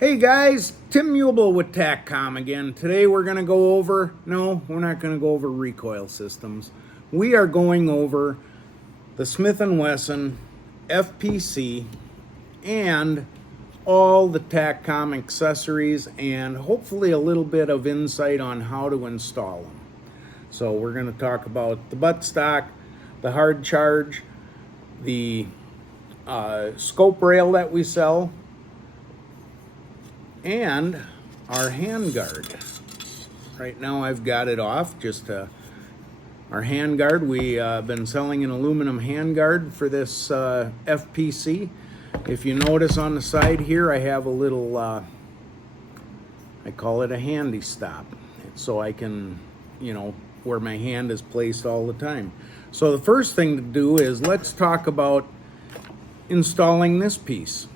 Hey guys, Tim Mulebel with TACCOM again. Today we're going to go over, no, we're not going to go over recoil systems. We are going over the Smith & Wesson FPC and all the TACCOM accessories and hopefully a little bit of insight on how to install them. So we're going to talk about the buttstock, the hard charge, the scope rail that we sell, and our handguard. Right now I've got it off, just our handguard. We've been selling an aluminum handguard for this FPC. If you notice on the side here, I have a little, I call it a handy stop. So I can, where my hand is placed all the time. So the first thing to do is let's talk about installing this piece.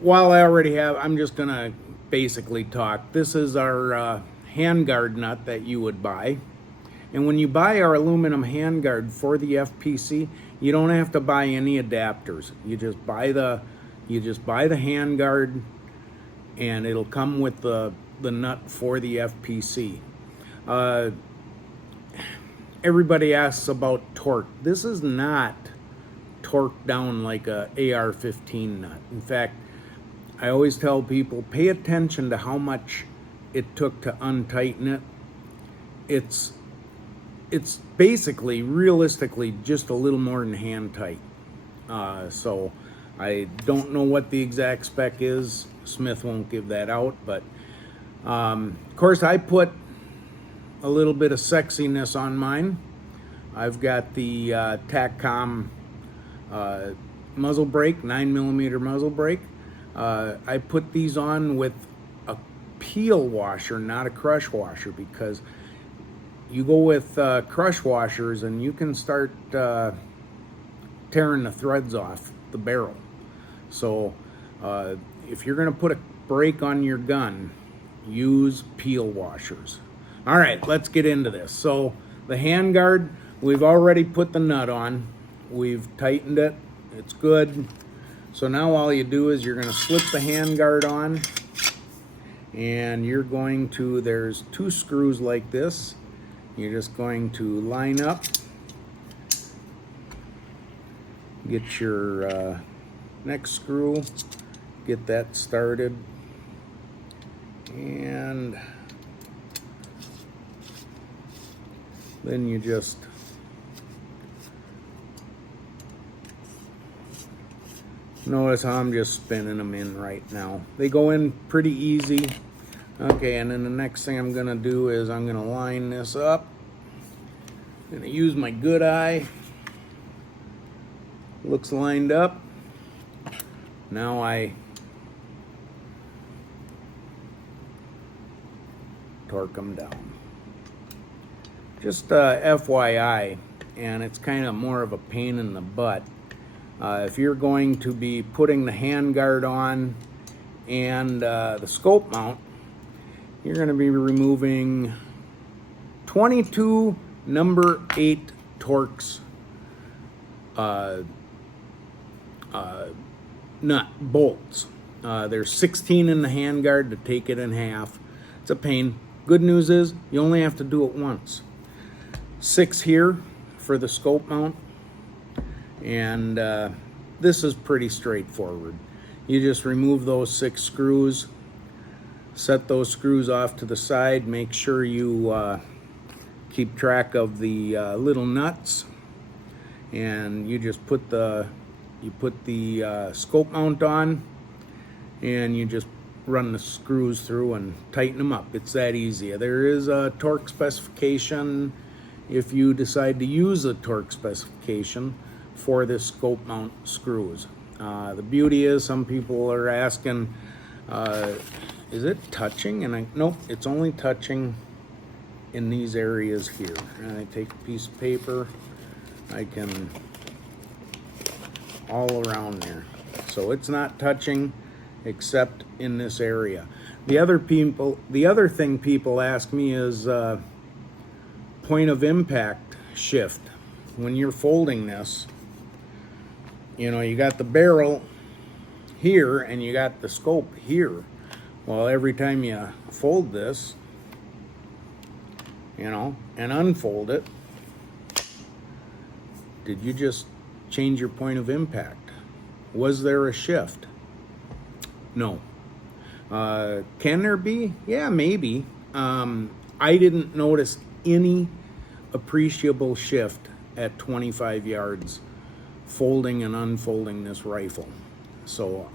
While I already have, I'm just going to basically talk. This is our handguard nut that you would buy. And when you buy our aluminum handguard for the FPC, you don't have to buy any adapters. You just buy the handguard, and it'll come with the nut for the FPC. Everybody asks about torque. This is not torqued down like a AR-15 nut. In fact, I always tell people, pay attention to how much it took to untighten it. It's basically, realistically, just a little more than hand tight. So I don't know what the exact spec is. Smith won't give that out, but of course I put a little bit of sexiness on mine. I've got the TACCOM muzzle brake, 9mm muzzle brake. I put these on with a peel washer, not a crush washer, because you go with crush washers and you can start tearing the threads off the barrel. So if you're going to put a brake on your gun, use peel washers. All right, let's get into this. So the handguard, we've already put the nut on. We've tightened it. It's good. So now all you do is you're going to slip the handguard on, and you're going to, there's two screws like this. You're just going to line up, get your next screw, get that started, and then you just notice how I'm just spinning them in right now. They go in pretty easy. Okay, and then the next thing I'm gonna do is I'm gonna line this up. I'm gonna use my good eye. Looks lined up. Now I torque them down. Just FYI, and it's kind of more of a pain in the butt. If you're going to be putting the handguard on and the scope mount, you're going to be removing 22 number 8 Torx nut bolts. There's 16 in the handguard to take it in half. It's a pain. Good news is you only have to do it once. 6 here for the scope mount. And this is pretty straightforward. You just remove those 6 screws, set those screws off to the side, make sure you keep track of the little nuts, and you just put the scope mount on, and you just run the screws through and tighten them up. It's that easy. There is a torque specification if you decide to use a torque specification for this scope mount screws. The beauty is, some people are asking, is it touching? And nope, it's only touching in these areas here. And I take a piece of paper, I can, all around there. So it's not touching except in this area. The other thing people ask me is point of impact shift. When you're folding this, you got the barrel here and you got the scope here. Well, every time you fold this, you know, and unfold it, did you just change your point of impact? Was there a shift? No. Can there be? Yeah, maybe. I didn't notice any appreciable shift at 25 yards folding and unfolding this rifle. So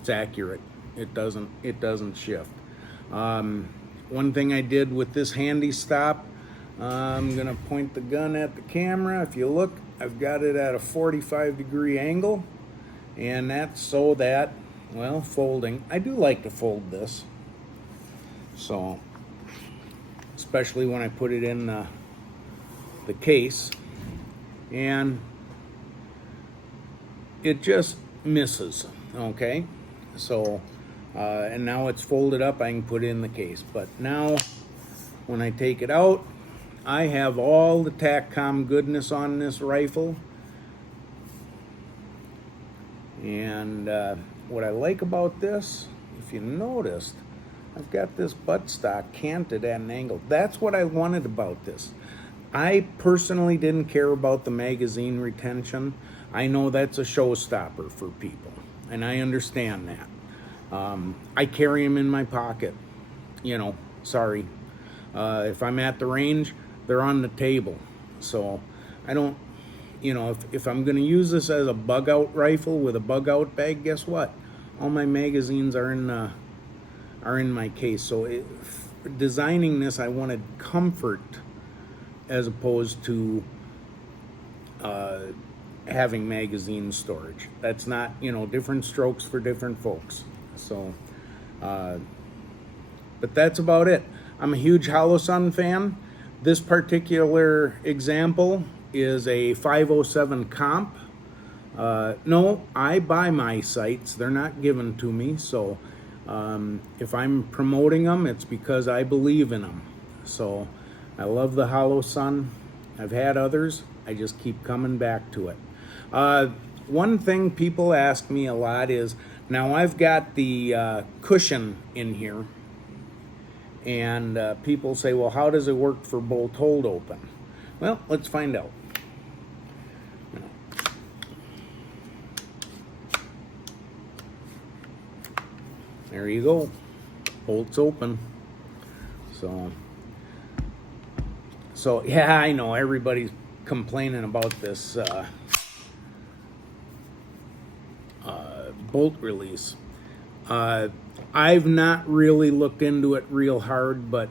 it's accurate. It doesn't shift. One thing I did with this handy stop, I'm gonna point the gun at the camera. If you look, I've got it at a 45-degree angle, and that's so that, well, folding, I do like to fold this, so especially when I put it in the case, and it just misses. Okay, so and now it's folded up, I can put it in the case. But now when I take it out, I have all the TACCOM goodness on this rifle. And what I like about this, if you noticed, I've got this buttstock canted at an angle. That's what I wanted about this. I personally didn't care about the magazine retention. I know that's a showstopper for people, and I understand that. I carry them in my pocket, you know, sorry. If I'm at the range, they're on the table. So I don't, you know, if I'm gonna use this as a bug out rifle with a bug out bag, guess what? All my magazines are in my case. So designing this, I wanted comfort as opposed to having magazine storage. That's not, you know, different strokes for different folks. So, but that's about it. I'm a huge Holosun fan. This particular example is a 507 comp. No, I buy my sights. They're not given to me. So if I'm promoting them, it's because I believe in them. So I love the Holosun. I've had others. I just keep coming back to it. One thing people ask me a lot is, now I've got the cushion in here, and people say, well, how does it work for bolt hold open? Well, let's find out. There you go, bolts open. So yeah, I know everybody's complaining about this bolt release. I've not really looked into it real hard, but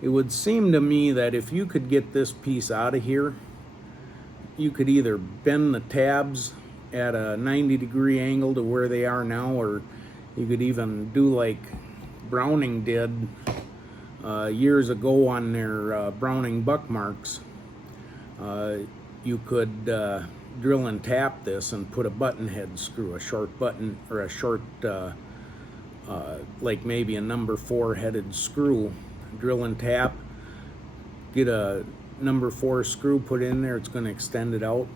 it would seem to me that if you could get this piece out of here, you could either bend the tabs at a 90-degree angle to where they are now, or you could even do like Browning did years ago on their Browning buckmarks. You could drill and tap this and put a button head screw, a short button, or a short like maybe a number 4 headed screw, drill and tap, get a number 4 screw put in there. It's going to extend it out.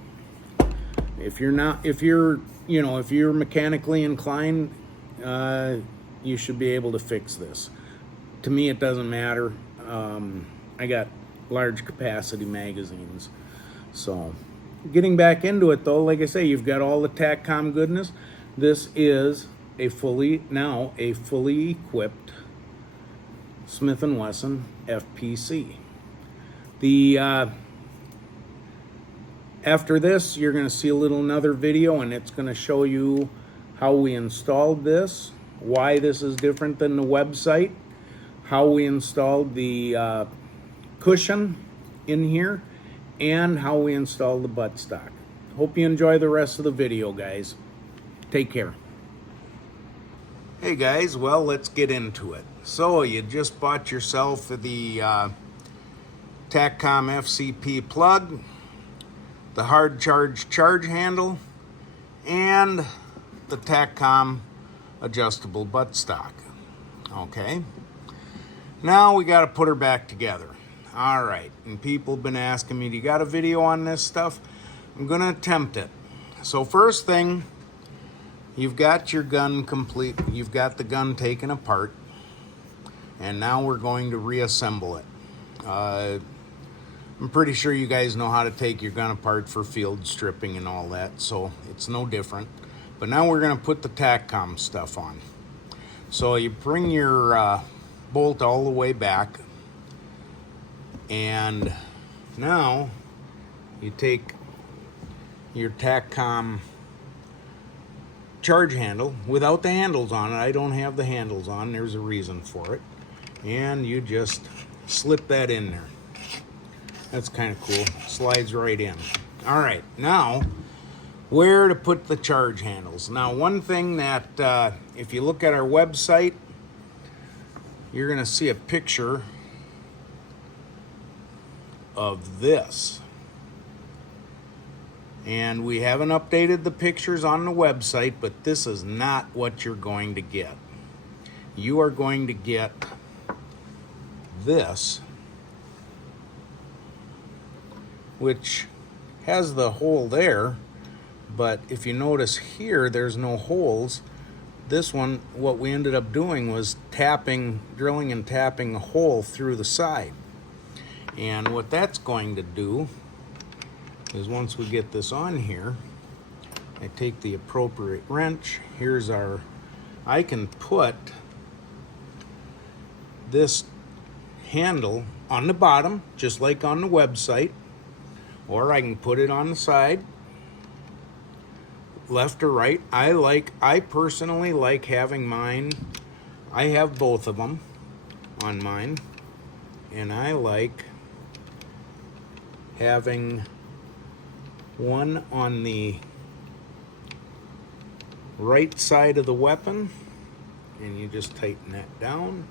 If you're mechanically inclined, you should be able to fix this. To me, it doesn't matter. I got large capacity magazines. So getting back into it though, like I say, you've got all the TACCOM goodness. This is a fully equipped Smith & Wesson FPC. After this, you're going to see another video, and it's going to show you how we installed this, why this is different than the website, how we installed the cushion in here, and how we installed the buttstock. Hope you enjoy the rest of the video, guys. Take care. Hey guys, well, let's get into it. So you just bought yourself the TACCOM FCP plug, the hard charge handle, and the TACCOM adjustable buttstock. Okay, now we got to put her back together. All right, and people have been asking me, do you got a video on this stuff? I'm gonna attempt it. So first thing you've got your gun complete, you've got the gun taken apart, and now we're going to reassemble it. I'm pretty sure you guys know how to take your gun apart for field stripping and all that, so it's no different. But now we're going to put the TACCOM stuff on. So you bring your bolt all the way back, and now you take your TACCOM charge handle without the handles on it. I don't have the handles on, there's a reason for it. And you just slip that in there. That's kind of cool, slides right in. All right, now where to put the charge handles. Now one thing that if you look at our website, you're gonna see a picture of this. And we haven't updated the pictures on the website, but this is not what you're going to get. You are going to get this, which has the hole there, but if you notice here, there's no holes. This one, what we ended up doing was drilling and tapping a hole through the side. And what that's going to do is once we get this on here, I take the appropriate wrench. Here's our, I can put this handle on the bottom, just like on the website, or I can put it on the side, left or right. I personally like having mine, I have both of them on mine, and I like having one on the right side of the weapon, and you just tighten that down,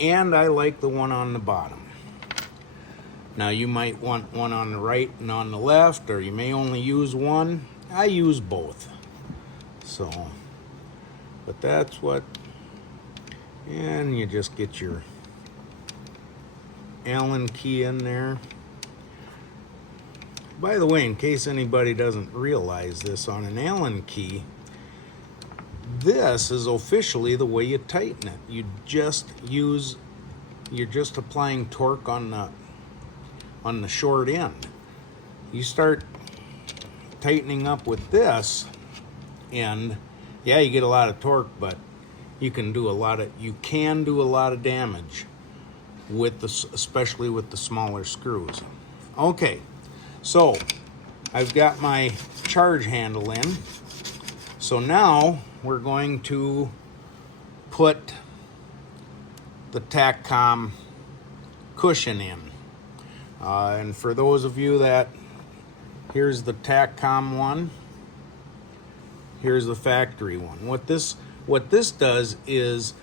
and I like the one on the bottom. Now you might want one on the right and on the left, or you may only use one. I use both. So, but that's what, and you just get your Allen key in there. By the way, in case anybody doesn't realize this, on an Allen key, this is officially the way you tighten it. You're just applying torque on the short end. You start tightening up with this end, yeah, you get a lot of torque, but you can do a lot of damage with especially with the smaller screws. Okay, so I've got my charge handle in. So now we're going to put the TACCOM cushion in. And for those of you that, here's the TACCOM one, here's the factory one. What this does is,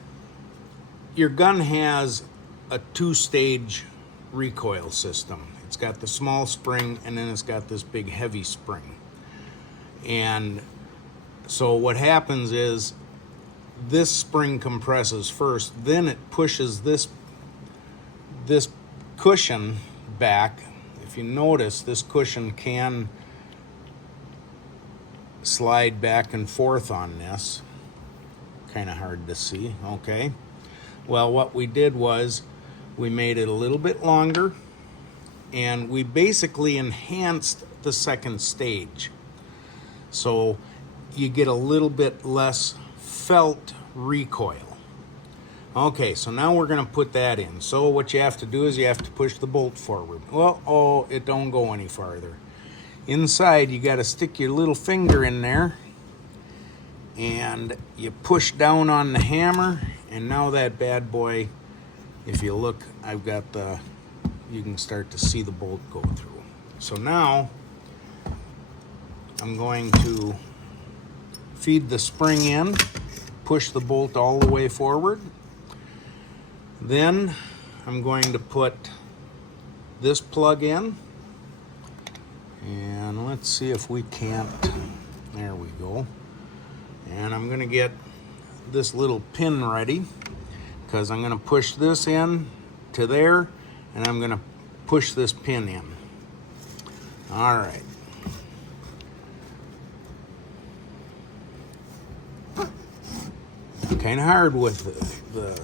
your gun has a two-stage recoil system. It's got the small spring, and then it's got this big heavy spring. And so what happens is, this spring compresses first, then it pushes this cushion back. If you notice, this cushion can slide back and forth on this. Kind of hard to see, okay? Well, what we did was we made it a little bit longer, and we basically enhanced the second stage. So you get a little bit less felt recoil. Okay, so now we're gonna put that in. So what you have to do is you have to push the bolt forward. Well, oh, it don't go any farther. Inside, you gotta stick your little finger in there, and you push down on the hammer, and now that bad boy, if you look, I've got you can start to see the bolt go through. So now, I'm going to feed the spring in, push the bolt all the way forward. Then I'm going to put this plug in, and let's see if we can't, there we go. And I'm gonna get this little pin ready, because I'm gonna push this in to there, and I'm gonna push this pin in. All right. Kind of hard with the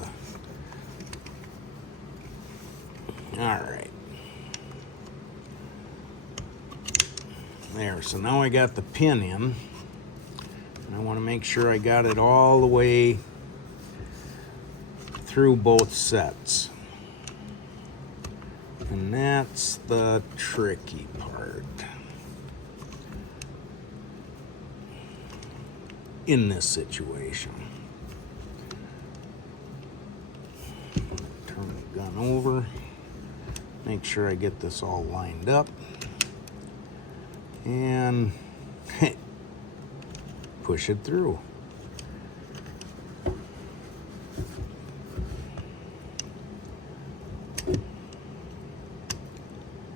all right. There, so now I got the pin in. And I want to make sure I got it all the way through both sets. And that's the tricky part in this situation. Turn the gun over, make sure I get this all lined up, and push it through.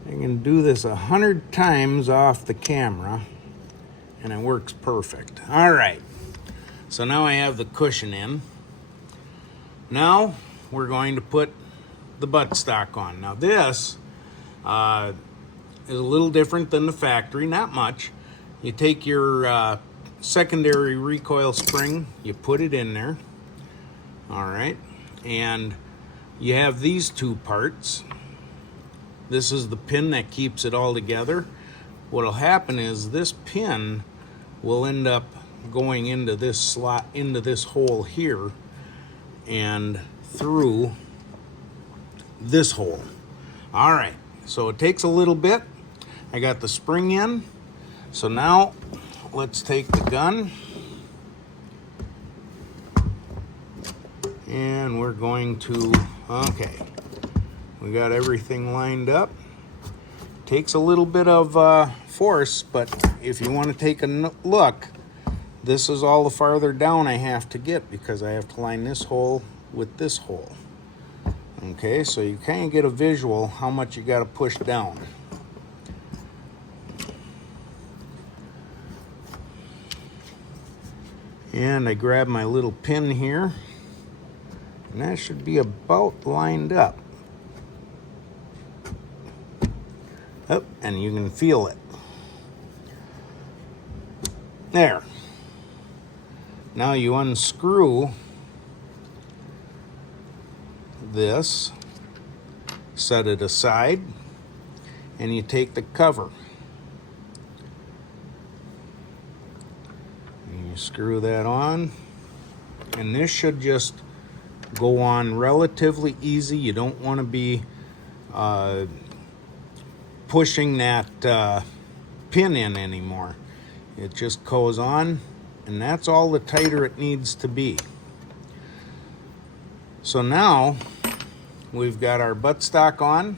I can do this 100 times off the camera and it works perfect. All right, so now I have the cushion in. Now we're going to put the buttstock on. Now this is a little different than the factory, not much. You take your secondary recoil spring, you put it in there, all right, and you have these two parts. This is the pin that keeps it all together. What'll happen is this pin will end up going into this slot, into this hole here, and through this hole. All right, so it takes a little bit. I got the spring in, so now let's take the gun and we're going to, okay, we got everything lined up. Takes a little bit of force, but if you want to take a look, this is all the farther down I have to get because I have to line this hole with this hole. Okay, so you kind of get a visual how much you got to push down. And I grab my little pin here, and that should be about lined up. Oh, and you can feel it. There. Now you unscrew this, set it aside, and you take the cover. And you screw that on, and this should just go on relatively easy. You don't want to be pushing that pin in anymore. It just goes on, and that's all the tighter it needs to be. So now we've got our buttstock on.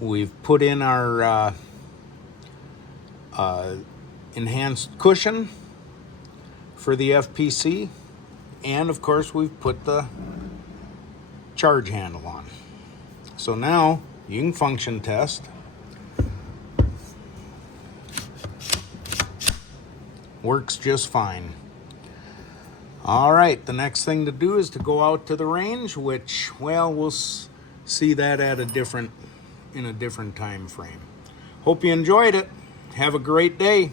We've put in our enhanced cushion for the FPC, and of course we've put the charge handle on. So now you can function test. Works just fine. All right, the next thing to do is to go out to the range, which, well, we'll see that at in a different time frame. Hope you enjoyed it. Have a great day.